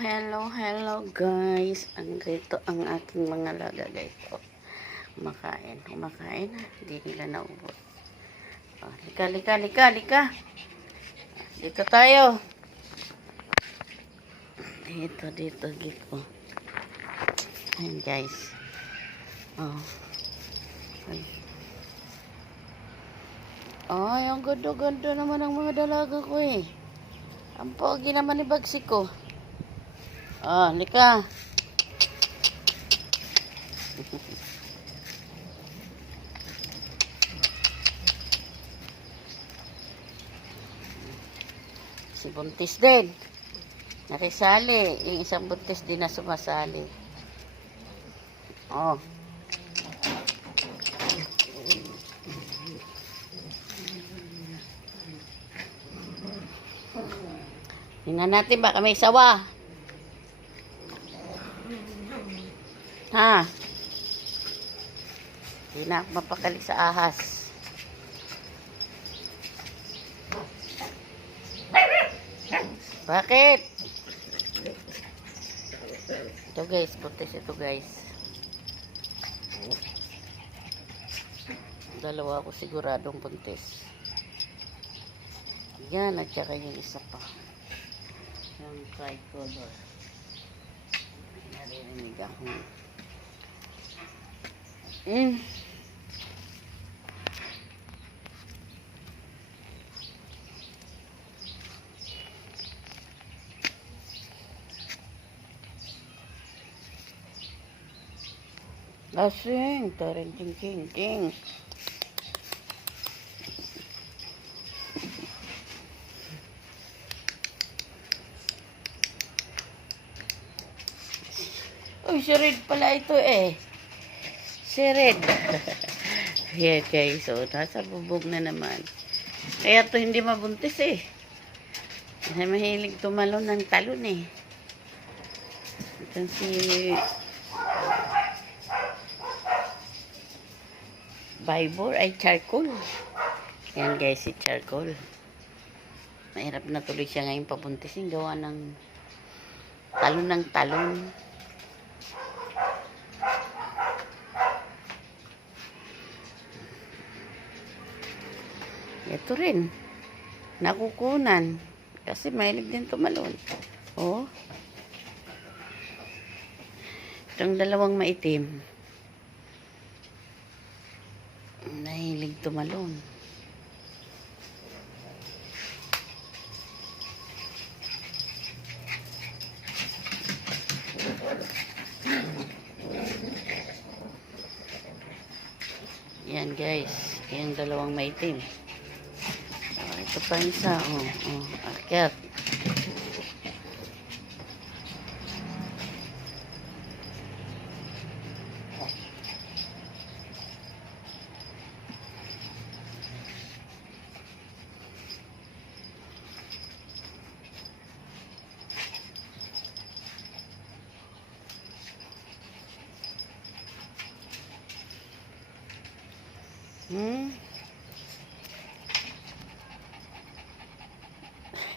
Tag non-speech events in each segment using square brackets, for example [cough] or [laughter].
Hello, hello, guys. Ang rito ang aking mga laga guys. Oh, kumakain, kumakain. Hindi nila naubos. Oh, lika, lika, lika, lika. Dito tayo. Dito, dito, dito. Ayan guys. Oh. Ay. Ay, ang ganda-ganda naman ang mga dalaga ko eh. Ang pogi naman ni Bagsi ko. Ah, lika. si Buntis din. Nakisali. Yung isang buntis din na sumasali. Oh. Tingnan natin baka may sawa. Ha? Hindi na mapakali sa ahas. Bakit? Ito guys, putis ito guys. Dalawa ako siguradong buntis. Yan, at saka yung isa pa. Yung tricolor. Naririnig ako. Mm. Lasing, tarin ting ting ting. Uy, si pala ito eh. Si Red. [laughs] yeah guys, so nasa bubog na naman. Kaya to hindi mabuntis eh. Kasi mahilig tumalon ng talon eh. Ito si Vibor ay charcoal. Yan guys, si charcoal. Mahirap na tuloy siya ngayon pabuntisin. Gawa ng talon ng talon. Ito rin. Nakukunan. Kasi mahilig din tumalon. Oh. Itong dalawang maitim. Nahilig tumalon. Yan guys, yung dalawang maitim. Ito pa isa, oh, oh, akyat. Hmm?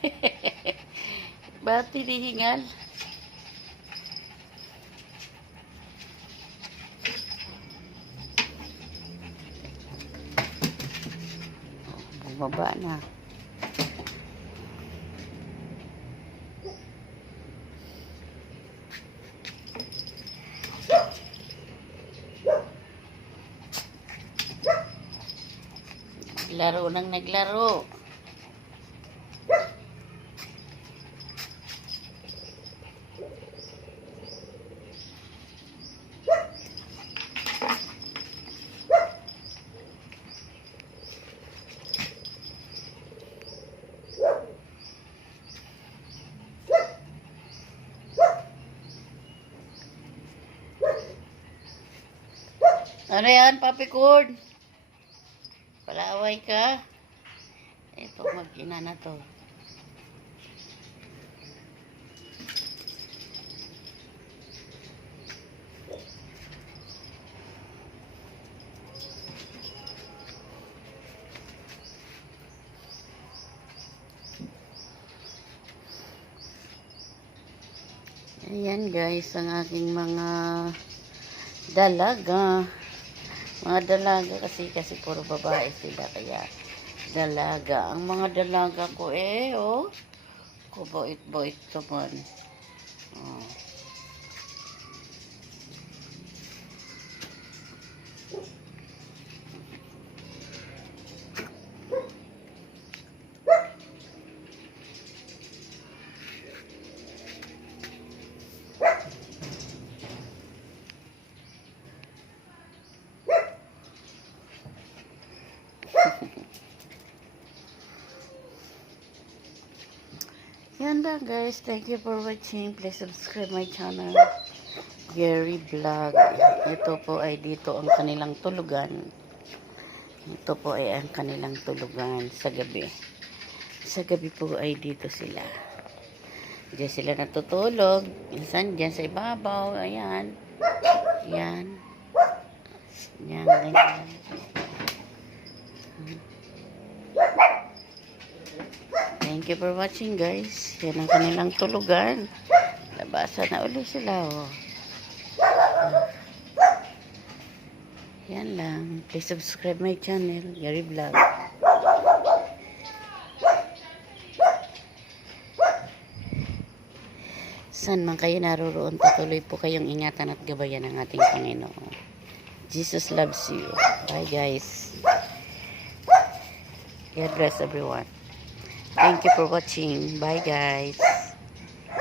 [laughs] Ba't hinihingal? Bumaba na. Naglaro nang naglaro. Ano yan, Papi Cord? Palaway ka? Ito, mag-ina na to. Ayan guys, ang aking mga dalaga. Mga dalaga kasi kasi puro babae sila kaya dalaga. Ang mga dalaga ko eh, oh. Kuboit-boit naman. Yan lang guys. Thank you for watching. Please subscribe my channel. Gary Vlog. Ito po ay dito ang kanilang tulugan. Ito po ay ang kanilang tulugan sa gabi. Sa gabi po ay dito sila. Diyan sila natutulog. Minsan dyan sa ibabaw. Ayan. Yan. Yan, ganyan. Thank you for watching guys. Yan ang kanilang tulugan. Labasan na ulit sila oh. Yan lang. Please subscribe my channel, Gary Vlog. San man kayo naroroon, patuloy po kayong ingatan at gabayan ng ating Panginoon. Jesus loves you. Bye guys. God bless everyone. Thank you for watching. Bye guys.